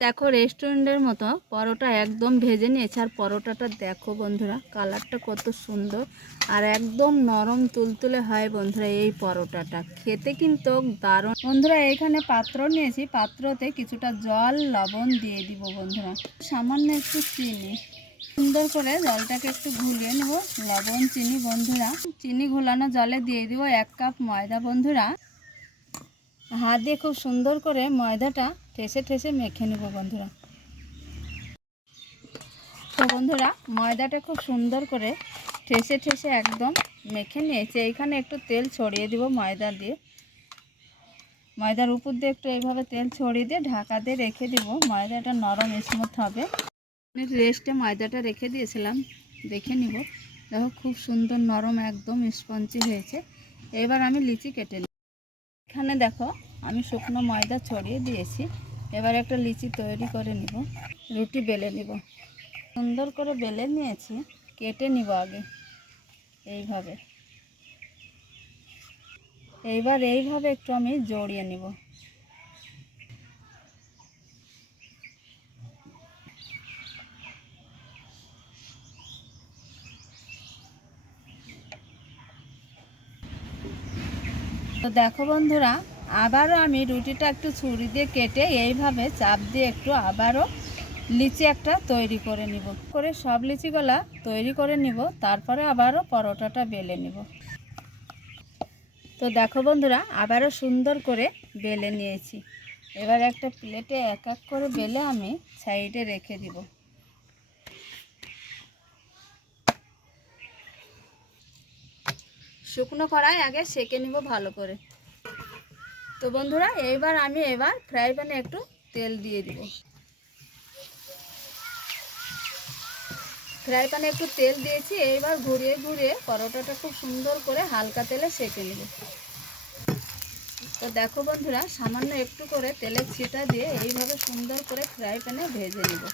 দেখো রেস্টুরেন্টের মতো পরোটা একদম ভেজে নিয়েছে। আর পরোটাটা দেখো বন্ধুরা, কালারটা কত সুন্দর আর একদম নরম তুলতুলে হয় বন্ধুরা। এই পরোটাটা খেতে কিন্তু দারুণ বন্ধুরা। এখানে পাত্র নিয়েছি, পাত্রতে কিছুটা জল লবণ দিয়ে দিব বন্ধুরা, সামান্য একটু চিনি, সুন্দর করে জলটাকে একটু ঘুলিয়ে নেব। লবণ চিনি বন্ধুরা, চিনি ঘোলানো জলে দিয়ে দিব 1 কাপ ময়দা বন্ধুরা। হাত দিয়ে খুব সুন্দর করে ময়দাটা ঠেসে ঠেসে মেখে নেব বন্ধুরা। তো বন্ধুরা ময়দাটা খুব সুন্দর করে ঠেসে ঠেসে একদম মেখে নিয়েছে। এইখানে একটু তেল ছড়িয়ে দিব ময়দা দিয়ে, ময়দার উপর দিয়ে একটু এইভাবে তেল ছড়িয়ে দিয়ে ঢাকা দিয়ে রেখে দিব। ময়দাটা নরম স্মুথ হবে। রেস্টে ময়দাটা রেখে দিয়েছিলাম, দেখে নিব। দেখো খুব সুন্দর নরম একদম স্পঞ্জি হয়েছে। এবার আমি লিচি কেটে নিই। এখানে দেখো আমি শুকনো ময়দা ছড়িয়ে দিয়েছি। এবার একটা লিচি তৈরি করে নিব, রুটি বেলে নিব। সুন্দর করে বেলে নিয়েছি, কেটে নিব আগে এইভাবে। এইভাবে একটু আমি জড়িয়ে নিব। তো দেখো বন্ধুরা, আবারও আমি রুটিটা একটু ছুরি দিয়ে কেটে এইভাবে চাপ দিয়ে একটু আবারও লিচি একটা তৈরি করে নিব। করে সব লিচিগুলা তৈরি করে নিব, তারপরে আবারও পরোটাটা বেলে নিব। তো দেখো বন্ধুরা, আবারও সুন্দর করে বেলে নিয়েছি। এবার একটা প্লেটে এক এক করে বেলে আমি সাইডে রেখে দিব। শুকনো কড়াই আগে সেঁকে নিব ভালো করে। তো বন্ধুরা আমি ফ্রাই প্যানে একটু তেল দিয়ে দিব। ফ্রাই প্যানে একটু তেল দিয়েছি। এইবার ঘুরিয়ে ঘুরিয়ে পরোটাটা খুব সুন্দর করে হালকা তেলে সেঁকে নেব। তো দেখো বন্ধুরা, সামান্য একটু করে তেলের ছিটা দিয়ে এইভাবে সুন্দর করে ফ্রাই প্যানে ভেজে নেব।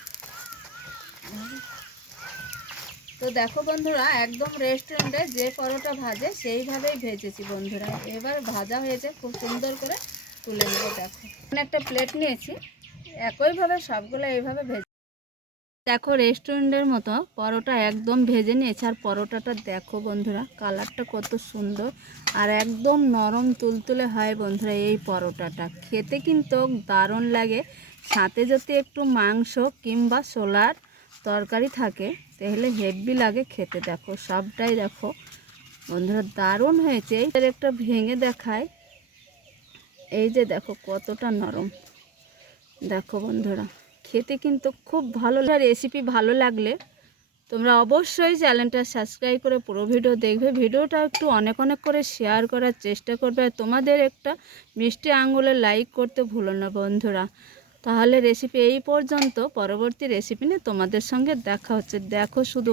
তো দেখো বন্ধুরা, একদম রেস্টুরেন্টে যে পরোটা ভাজে সেইভাবেই ভেজেছি বন্ধুরা। এবার ভাজা হয়েছে, খুব সুন্দর করে তুলে নেব। দেখো একটা প্লেট নিয়েছি, একইভাবে সবগুলো এইভাবে ভেজে। দেখো রেস্টুরেন্টের মতো পরোটা একদম ভেজে নিয়েছে। আর পরোটাটা দেখো বন্ধুরা, কালারটা কত সুন্দর আর একদম নরম তুলতুলে হয় বন্ধুরা। এই পরোটাটা খেতে কিন্তু দারুণ লাগে। সাথে যদি একটু মাংস কিংবা ছোলার তরকারি থাকে তাহলে হেভি লাগে খেতে। দেখো সবটাই দেখো বন্ধুরা দারুণ হয়েছে। এর একটা ভেঙে দেখায়, এই যে দেখো কতটা নরম। দেখো বন্ধুরা খেতে কিন্তু খুব ভালো। রেসিপি ভালো লাগলে তোমরা অবশ্যই চ্যানেলটা সাবস্ক্রাইব করে পুরো ভিডিও দেখবে। ভিডিওটা একটু অনেক অনেক করে শেয়ার করার চেষ্টা করবে। তোমাদের একটা মিষ্টি আঙুলে লাইক করতে ভুলো না বন্ধুরা। তাহলে রেসিপি এই পর্যন্ত, পরবর্তী রেসিপি নিয়ে তোমাদের সঙ্গে দেখা হচ্ছে। দেখো শুধু